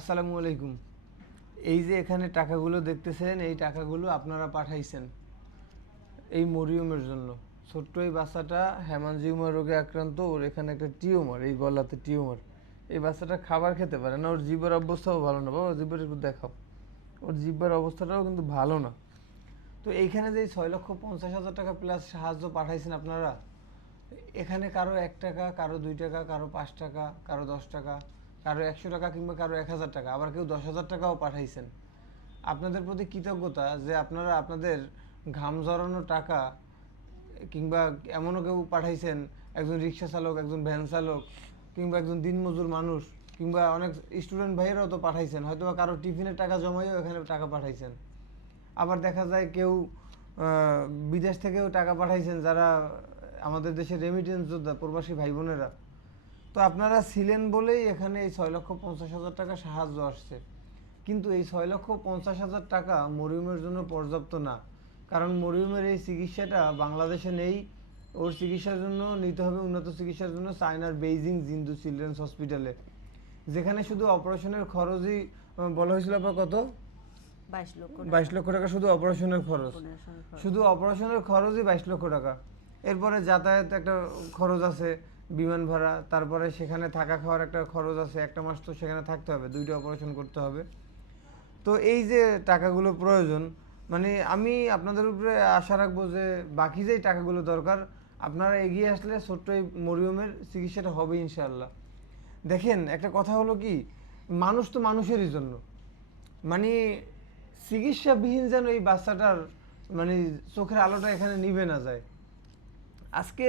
আসসালামু আলাইকুম। এই যে এখানে টাকাগুলো দেখতেছেন, এই টাকাগুলো আপনারা পাঠাইছেন এই মরিয়মের জন্য। ছোট্ট এই বাচ্চাটা হেমানজিওমা রোগে আক্রান্ত, ওর এখানে একটা টিউমার, এই গলাতে টিউমার। এই বাচ্চাটা খাবার খেতে পারে না, ওর জিহ্বার অবস্থাও ভালো না। বাবা জিহ্বার একটু দেখাও, ওর জিহ্বার অবস্থাটাও কিন্তু ভালো না। তো এইখানে যে 6,50,000 টাকা প্লাস সাহায্য পাঠাইছেন আপনারা, এখানে কারো 1 টাকা, কারো 2 টাকা, কারো 5 টাকা, কারো 10 টাকা, কারো 100 টাকা, কিংবা কারো 1,000 টাকা, আবার কেউ 10,000 টাকাও পাঠাইছেন। আপনাদের প্রতি কৃতজ্ঞতা যে আপনারা আপনাদের ঘাম ঝরানো টাকা, কিংবা এমনও কেউ পাঠাইছেন, একজন রিক্সা চালক, একজন ভ্যান চালক, কিংবা একজন দিনমজুর মানুষ, কিংবা অনেক স্টুডেন্ট ভাইয়েরাও তো পাঠাইছেন, হয়তো বা কারো টিফিনের টাকা জমাইও এখানে টাকা পাঠাইছেন। আবার দেখা যায় কেউ বিদেশ থেকেও টাকা পাঠাইছেন, যারা আমাদের দেশের রেমিটেন্স যোদ্ধা প্রবাসী ভাই বোনেরা। তো আপনারা ছিলেন বলেই এখানে এই 6,50,000 টাকা সাহায্য আসছে। কিন্তু এই 6,50,000 টাকা মরিয়মের জন্য পর্যাপ্ত না। কারণ মরিয়মের এই চিকিৎসাটা বাংলাদেশে নেই। ওর চিকিৎসার জন্য নিতে হবে, উন্নত চিকিৎসার জন্য চায়নার বেইজিং জিন্দু চিলড্রেন্স হসপিটালে, যেখানে শুধু অপারেশনের খরচই বলা হয়েছিল আপনার কত, 22 লক্ষ টাকা শুধু অপারেশনের খরচ। শুধু অপারেশনের খরচই 22 লক্ষ টাকা। এরপরে যাতায়াত একটা খরচ আছে, বিমান ভাড়া, তারপরে সেখানে থাকা খাওয়ার একটা খরচ আছে, একটা মাস তো সেখানে থাকতে হবে, 2টা অপারেশন করতে হবে। তো এই যে টাকাগুলো প্রয়োজন, মানে আমি আপনাদের উপরে আশা রাখবো যে বাকি যেই টাকাগুলো দরকার আপনারা এগিয়ে আসলে ছোট্ট এই মরিয়মের চিকিৎসাটা হবে ইনশাআল্লাহ। দেখেন একটা কথা হলো কি, মানুষ তো মানুষেরই জন্য, মানে চিকিৎসাবিহীন যেন এই বাচ্চাটার মানে চোখের আলোটা এখানে নিভে না যায়। আজকে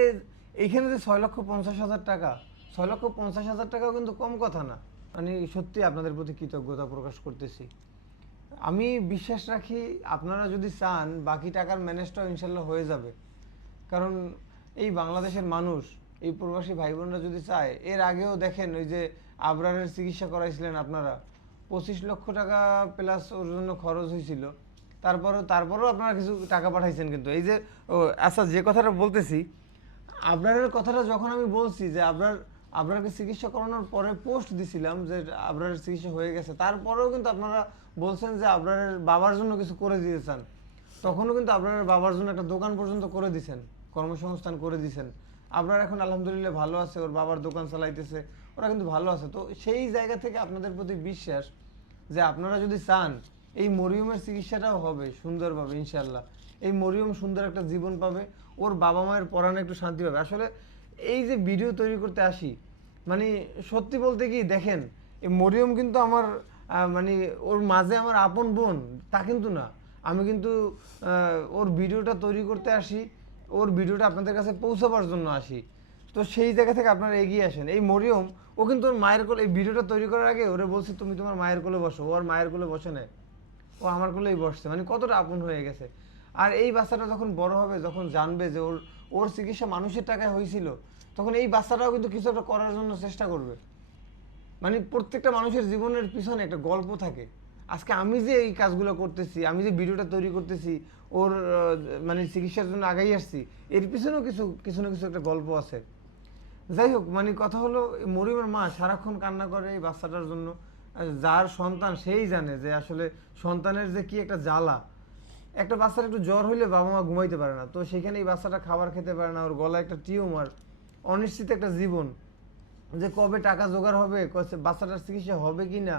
এইখানে যে 6,50,000 টাকা, 6,50,000 টাকাও কিন্তু কম কথা না। মানে সত্যি আপনাদের প্রতি কৃতজ্ঞতা প্রকাশ করতেছি। আমি বিশ্বাস রাখি আপনারা যদি চান বাকি টাকার ম্যানেজটাও ইনশাল্লাহ হয়ে যাবে। কারণ এই বাংলাদেশের মানুষ, এই প্রবাসী ভাই বোনরা যদি চায়, এর আগেও দেখেন ওই যে আবরারের চিকিৎসা করাইছিলেন আপনারা, 25 লক্ষ টাকা প্লাস ওর জন্য খরচ হয়েছিল। তারপরেও আপনারা কিছু টাকা পাঠাইছেন। কিন্তু এই যে আচ্ছা, যে কথাটা বলতেছি, আবরারের কথাটা যখন আমি বলছি যে আবরারকে চিকিৎসা করানোর পরে পোস্ট দিছিলাম যে আবরারের চিকিৎসা হয়ে গেছে, তারপরেও কিন্তু আপনারা বলছেন যে আবরারের বাবার জন্য কিছু করে দিতে চান। তখনও কিন্তু আবরারের বাবার জন্য একটা দোকান পর্যন্ত করে দিছেন, কর্মসংস্থান করে দিছেন। আপনার এখন আলহামদুলিল্লাহ ভালো আছে, ওর বাবার দোকান চালাইতেছে, ওরা কিন্তু ভালো আছে। তো সেই জায়গা থেকে আপনাদের প্রতি বিশ্বাস যে আপনারা যদি চান এই মরিয়মের চিকিৎসাটাও হবে সুন্দরভাবে ইনশাল্লাহ। এই মরিয়ম সুন্দর একটা জীবন পাবে, ওর বাবা মায়ের পড়ানো একটু শান্তি পাবে। আসলে এই যে ভিডিও তৈরি করতে আসি, মানে সত্যি বলতে কি দেখেন, এই মরিয়ম কিন্তু আমার মানে ওর মাঝে আমার আপন বোন তা কিন্তু না। আমি কিন্তু ওর ভিডিওটা তৈরি করতে আসি, ওর ভিডিওটা আপনাদের কাছে পৌঁছাবার জন্য আসি। তো সেই জায়গা থেকে আপনারা এগিয়ে আসেন। এই মরিয়ম, ও কিন্তু ওর মায়ের কোলে, এই ভিডিওটা তৈরি করার আগে ওরে বলছি তুমি তোমার মায়ের কোলে বসো, ও আর মায়ের কোলে বসে নেয়, ও আমার কোলেই বসছে। মানে কতটা আপন হয়ে গেছে। আর এই বাচ্চাটা যখন বড় হবে, যখন জানবে যে ওর ওর চিকিৎসা মানুষের টাকায় হয়েছিল, তখন এই বাচ্চাটাও কিন্তু কিছু একটা করার জন্য চেষ্টা করবে। মানে প্রত্যেকটা মানুষের জীবনের পিছনে একটা গল্প থাকে। আজকে আমি যে এই কাজগুলো করতেছি, আমি যে ভিডিওটা তৈরি করতেছি, ওর মানে চিকিৎসার জন্য আগাই আসছি, এর পিছনেও কিছু না কিছু একটা গল্প আছে। যাই হোক, মানে কথা হলো মরিয়মের মা সারাক্ষণ কান্না করে এই বাচ্চাটার জন্য। যার সন্তান সেই জানে যে আসলে সন্তানের যে কি একটা জ্বালা। একটা বাচ্চার একটু জ্বর হইলে বাবা মা ঘুমাইতে পারে না, তো সেখানে এই বাচ্চাটা খাবার খেতে পারে না, ওর গলায় একটা টিউমার, অনিশ্চিত একটা জীবন, যে কবে টাকা জোগাড় হবে, বাচ্চাটার চিকিৎসা হবে কি না।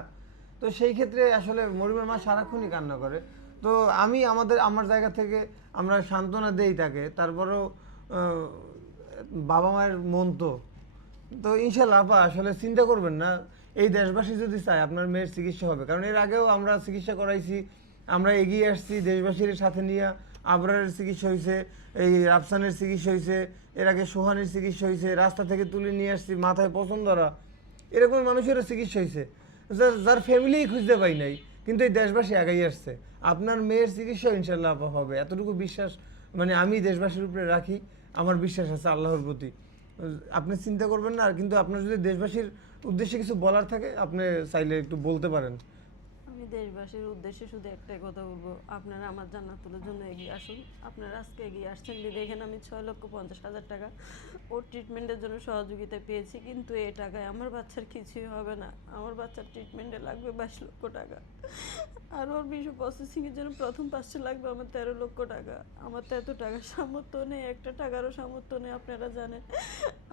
তো সেই ক্ষেত্রে আসলে মরিয়মের মা সারাক্ষণই কান্না করে। তো আমি আমার জায়গা থেকে আমরা সান্ত্বনা দেই তাকে, তারপরেও বাবা মায়ের মন তো তো ইনশাল্লাহ আপা আসলে চিন্তা করবেন না। এই দেশবাসী যদি চায় আপনার মেয়ের চিকিৎসা হবে, কারণ এর আগেও আমরা চিকিৎসা করাইছি, আমরা এগিয়ে আসছি দেশবাসীর সাথে নিয়ে। আবরারের চিকিৎসা হয়েছে, এই রাফসানের চিকিৎসা হয়েছে, এর আগে সোহানের চিকিৎসা হয়েছে, রাস্তা থেকে তুলে নিয়ে আসছি মাথায় পছন্দরা, এরকম মানুষেরও চিকিৎসা হয়েছে, যার ফ্যামিলিই খুঁজতে পাই নাই, কিন্তু এই দেশবাসী আগাই আসছে। আপনার মেয়ের চিকিৎসা ইনশাল্লাহ আপা হবে, এতটুকু বিশ্বাস মানে আমি দেশবাসীর উপরে রাখি, আমার বিশ্বাস আছে আল্লাহর প্রতি। আপনি চিন্তা করবেন না। আর কিন্তু আপনার যদি দেশবাসীর উদ্দেশ্যে কিছু বলার থাকে, আপনি চাইলে একটু বলতে পারেন। আমি দেশবাসীর উদ্দেশ্যে শুধু একটাই কথা বলবো, আপনারা আমার জান্নাতুলের জন্য এগিয়ে আসুন। আপনারা আজকে এগিয়ে আসছেন দেখেন আমি 6,50,000 টাকা ওর ট্রিটমেন্টের জন্য সহযোগিতা পেয়েছি, কিন্তু এই টাকায় আমার বাচ্চার কিছুই হবে না। আমার বাচ্চার ট্রিটমেন্টে লাগবে 22 লক্ষ টাকা, আর ওর বিষয় প্রসেসিংয়ের জন্য প্রথম 5টা লাগবে আমার 13 লক্ষ টাকা। আমার তো এত টাকার সামর্থ্য নেই, একটা টাকারও সামর্থ্য নেই, আপনারা জানেন।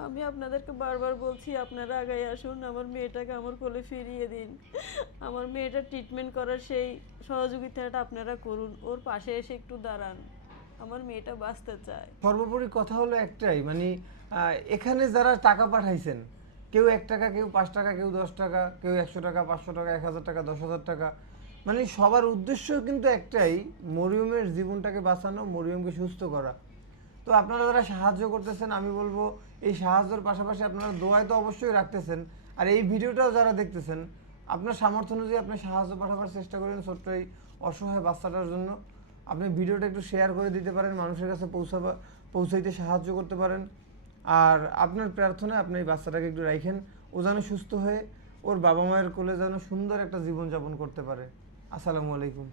আমি আপনাদেরকে বারবার বলছি আপনারা আগাই আসুন, আমার মেয়েটাকে আমার কোলে ফিরিয়ে দিন। আমার মেয়েটার ট্রিটমেন্ট করার সেই সহযোগিতাটা আপনারা করুন, ওর পাশে এসে একটু দাঁড়ান, আমার মেয়েটা বাঁচতে চায়। সর্বোপরি কথা হলো একটাই, মানে এখানে যারা টাকা পাঠাইছেন, কেউ 1 টাকা, কেউ 5 টাকা, কেউ 10 টাকা, কেউ 100 টাকা, 500 টাকা, 1000 টাকা, 10,000 টাকা, মানে সবার উদ্দেশ্য কিন্তু একটাই, মরিয়মের জীবনটাকে বাঁচানো, মরিয়মকে সুস্থ করা। তো আপনারা যারা সাহায্য করতেছেন, আমি বলবো এই সাহায্যের পাশাপাশি আপনারা দোয়ায় তো অবশ্যই রাখতেছেন, আর এই ভিডিওটাও যারা দেখতেছেন, আপনার সামর্থ্য অনুযায়ী আপনি সাহায্য পাঠাবার চেষ্টা করেন ছোট্ট এই অসহায় বাচ্চাটার জন্য। আপনি ভিডিওটা একটু শেয়ার করে দিতে পারেন, মানুষের কাছে পৌঁছাইতে সাহায্য করতে পারেন। আর আপনার প্রার্থনায় আপনি এই বাচ্চাটাকে একটু রাখেন, ও যেন সুস্থ হয়ে ওর বাবা মায়ের কোলে যেন সুন্দর একটা জীবনযাপন করতে পারে। আসসালামু আলাইকুম।